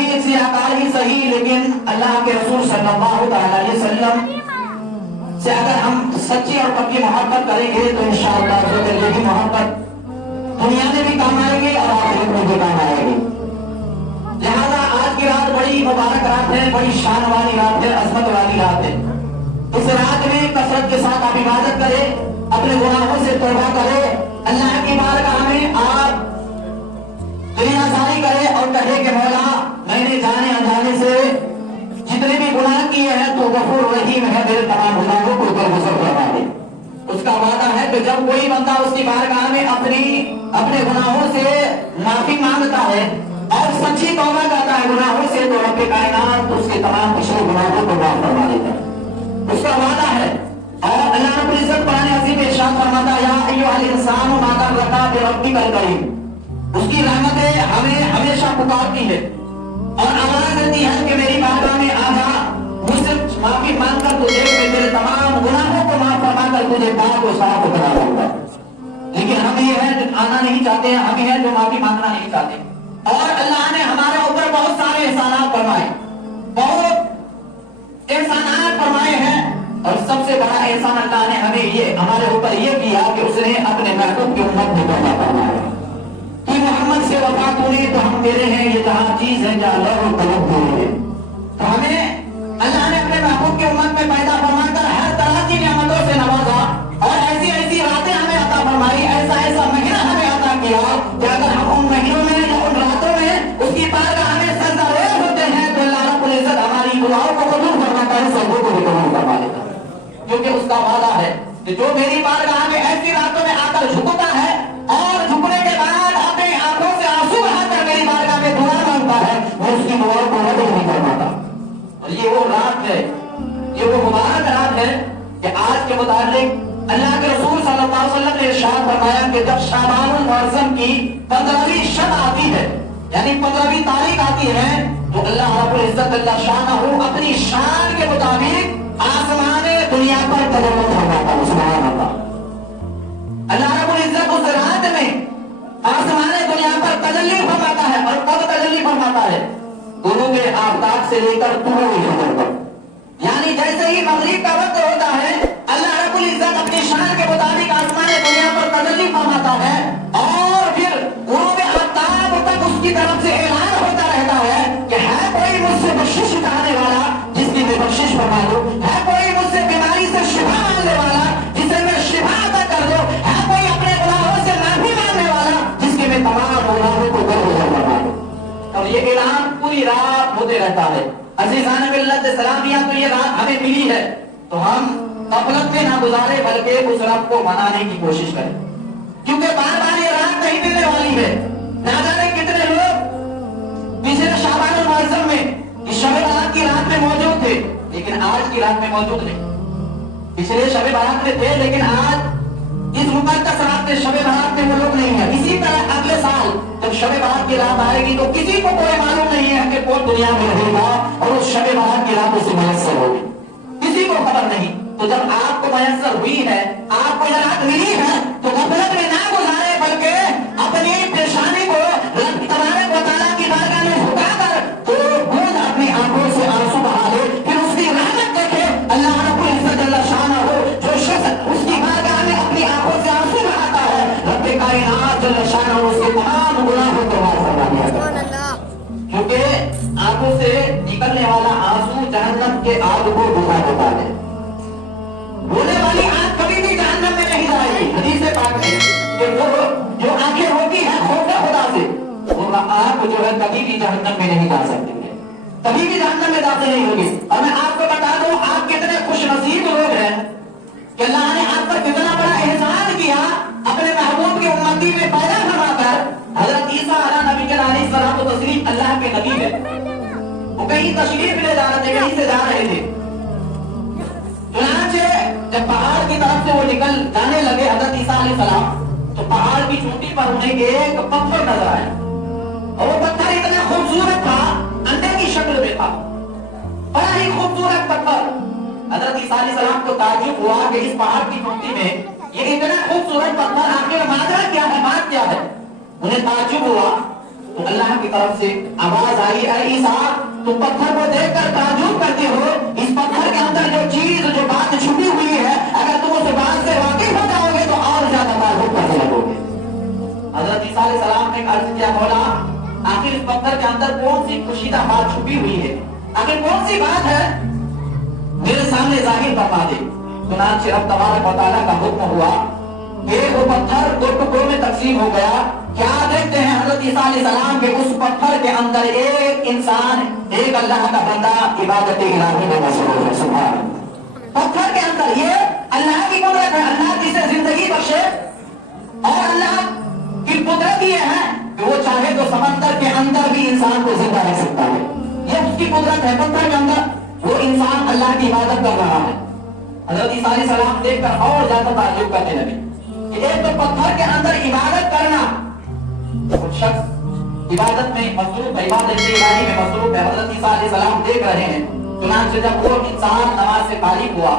सही सियाकार ही सही, लेकिन अल्लाह के रसूल सल्लल्लाहु अलैहि वसल्लम से अगर हम सच्ची और पक्की मोहब्बत करेंगे तो इंशाअल्लाह ये भी मोहब्बत दुनिया में भी काम आएगी और आखिरत में भी काम आएगी। लिहाजा आज की रात बड़ी मुबारक रात है, बड़ी शान वाली रात है, अजमत वाली रात है। इस रात में कसरत के साथ आप इबादत करें, अपने गुनाहों से तौबा करें, अल्लाह की बारगाह में आप दुनियादारी करें और कहे कि मौला मैंने जाने अनजाने से जितने भी गुनाह किए हैं तो गफूर रहीम है, मेरे तमाम गुनाहों को दरगुजर करवा दे। उसका वादा है कि जब कोई बंदा उसकी बारगाह में अपने गुनाहों से माफी मांगता है और सच्ची तौबा करता है गुनाहों से, तो रब्बे कायनात उसके तमाम पिछले गुनाहों को माफ करवा देता है। उसका वादा है। और अल्लाह रब्बुल इज्जत कुरान अज़ीम में इरशाद फरमाता है, या अय्युहल इंसानु मा गर्रका बिरब्बिकल करीम। उसकी रहमतें हमें हमेशा पुकारती है और आवाज देती है कि मेरी बारगाह में आजा, मुझसे माफी मांगकर तुझे मेरे तमाम गुनाहों को माफ फरमाकर तुझे पाक और साफ बना दूंगा। लेकिन हम ये है जो आना नहीं चाहते हैं, हम ये है जो माफी मांगना नहीं चाहते। और अल्लाह ने हमारे ऊपर बहुत सारे एहसानात फरमाए, बहुत एहसानात फरमाए हैं। और सबसे बड़ा एहसान अल्लाह ने हमें हमारे ऊपर ये किया कि उसने अपने महबूब की उम्मत में पैदा फरमाया कि मोहम्मद से वफा तूने तो हम तेरे हैं, ये जहां चीज है जहां लहू कलम तेरे। तो हमें अल्लाह ने अपने महबूब की उम्मत में पैदा फरमाकर हर तरह की नियामतों से नवाजा और ऐसी ऐसी रातें हमें अता फरमाई, ऐसा ऐसा महीना हमें अता किया कि अगर हम उन महीनों में या उन रातों में उसकी बारगाह में सजदारेज होते हैं तो अल्लाह रब्बुल इज्जत हमारी दुआओं को कबूल फरमाता है, सबों को भी कबूल फरमा लेता है। क्योंकि उसका वादा है कि जो मेरी बारगाह में ऐसी रातों में आकर झुकता है और झुकने के बाद अपने आंखों से आंसू बहाकर मेरी बारगाह में दुआ मांगता है, वो उसकी दुआओं को रद्द नहीं कर पाता। और ये वो रात है, ये वो मुबारक रात है कि आज के मुताबिक अल्लाह के रसूल सल्लल्लाहु अलैहि वसल्लम ने इरशाद फरमाया कि जब शाबानुल मुअज़्ज़म की 15वीं शब आती है, यानी 15वीं तारीख आती है, तो अल्लाह रब्बुल इज्जत अल्लाह शानहू अपनी शान के मुताबिक आसमाने दुनिया पर तजल्लुत फरमाता है। सुभान अल्लाह। अल्लाह रब्बुल इज्जत उस रात में आसमाने दुनिया पर तजल्ली फरमाता है। और कब तजल्ली फरमाता है? गुरूब आफताब से लेकर तुलूए फजर तक, यानी जैसे ही मगरिब का वक्त होता है अल्लाह रब्बुल इज्जत अपनी शान के मुताबिक आसमाने दुनिया पर तजल्ली फरमाता है और फिर गुरूब आफताब तक उसकी तरफ से ऐलान होता रहता है कि है कोई मुझसे बख्शिश चाहने वाला जिसकी मैं बख्शिश फरमा दूं, है कोई मुझसे बीमारी से शिफा मांगने वाला जिसे मैं शिफा अता कर दूं, है कोई अपने गुनाहों से माफी मांगने वाला जिसके मैं तमाम गुनाहों को दरगुजर फरमा दूं। और ये ऐलान पूरी रात होते रहता है। अज़ीज़ान मिल्लत सलामिया, तो ये रात हमें मिली है तो हम गफलत में ना गुजारे बल्कि उस रात को मनाने की कोशिश करें, क्योंकि बार बार ये रात नहीं मिलने वाली है। ना जाने कितने लोग पिछले शाबानुल मुअज़्ज़म में इस शब बारात की रात में मौजूद थे लेकिन आज की रात में मौजूद नहीं। पिछले शब बारात में थे लेकिन आज इस मुक़द्दस रात में शब बारात में वो लोग नहीं है। इसी तरह अगले साल जब शब बारात की रात आएगी तो किसी को कोई मालूम नहीं है कि कौन दुनिया में रहेगा और उस शब बारात की रात उसे मयस्सर होगी, किसी को खबर नहीं। तो जब आपको मयस्सर हुई है, आपको यह रात मिली है, तो गफलत में ना गुजारे बल्कि अपनी परेशानी को रब तबारक व तआला की बारगाह में झुकाकर तो खुद अपनी आंखों से आंसू बहा ले, फिर उसकी रहमत देखे। अल्लाह रब्बुल इज्जत अल्लाह शानहू जो शख्स उसकी बारगाह में अपनी आंखों से आंसू बहाता है, रब्बे कायनात जल्ल शानहू उसके तमाम गुनाहों को माफ फरमा देता है। क्योंकि आंखों से निकलने वाला आंसू जहन्नम के आग को बुझा देता है। रोने वाली आंख कभी भी जहन्नम में नहीं जाएगी। हदीस पाक में कि वो जो आंखें रोती हैं खौफ खुदा से, वो आंख जो है कभी भी जहन्नम में नहीं जा सकती है, कभी भी जहन्नम में दाखिल नहीं होगी। और मैं आपको बता दूं आप कितने खुशनसीब लोग हैं कि अल्लाह ने आप पर कितना बड़ा एहसान किया अपने महबूब की उम्मती में पैदा फरमाकर। हजरत ईसा अलैहिस्सलाम तो तस्लीम अल्लाह के नबी है, वो कहीं तशरीफ ले जा रहे थे, कहीं से जा रहे थे। चुनांचे जब पहाड़ की तरफ से वो निकल जाने लगे हजरत ईसा अलैहिस्सलाम, तो पहाड़ की चोटी पर उन्हें एक पत्थर नजर आया और वो पत्थर इतना खूबसूरत था, अंडे की शक्ल में था, बड़ा ही खूबसूरत पत्थर। हजरत ईसा अलैहिस्सलाम को ताज्जुब हुआ कि इस पहाड़ की चोटी में ये इतना खूबसूरत पत्थर आखिर माजरा क्या है, बात क्या है। उन्हें ताज्जुब हुआ تو اللہ کی طرف سے آواز آئی، اے عیسیٰ تم پتھر کو دیکھ کر تعجب کرتے ہو، اس پتھر کے اندر جو چیز جو بات چھپی ہوئی ہے اگر تم اس بات سے واقف ہو جاؤ گے تو اور زیادہ تعجب کرنے لگو گے۔ حضرت عیسیٰ علیہ السلام نے عرض کیا، مولا آخر اس پتھر کے اندر کون سی کشیدہ بات چھپی ہوئی ہے، آخر کون سی بات ہے، میرے سامنے ظاہر فرما دے۔ چنانچہ رب تبارک و تعالیٰ کا حکم ہوا کہ وہ پتھر دو ٹکڑوں میں تقسیم ہو گیا۔ کیا دیکھتے ہیں حضرت عیسیٰ علیہ السلام کے اس پتھر کے اندر ایک انسان، ایک اللہ کا بندہ عبادت الہی میں مصروف ہے۔ سبحان اللہ، پتھر کے اندر یہ اللہ کی قدرت ہے، اللہ جسے زندگی بخشے، اور اللہ کی قدرت یہ ہے کہ وہ چاہے تو سمندر کے اندر بھی انسان کو زندہ رکھ سکتا ہے، یہ اس کی قدرت ہے۔ پتھر کے اندر وہ انسان اللہ کی عبادت کر رہا ہے۔ حضرت عیسیٰ علیہ السلام دیکھ کر اور زیادہ تعجب کرنے لگے کہ ایک تو پتھر کے اندر عبادت کرنا، کچھ شخص عبادت میں مصروف ہے، عبادت الہی میں مصروف ہے، حضرت عیسیٰ علیہ السلام دیکھ رہے ہیں۔ چنانچہ جب وہ انسان نماز سے فارغ ہوا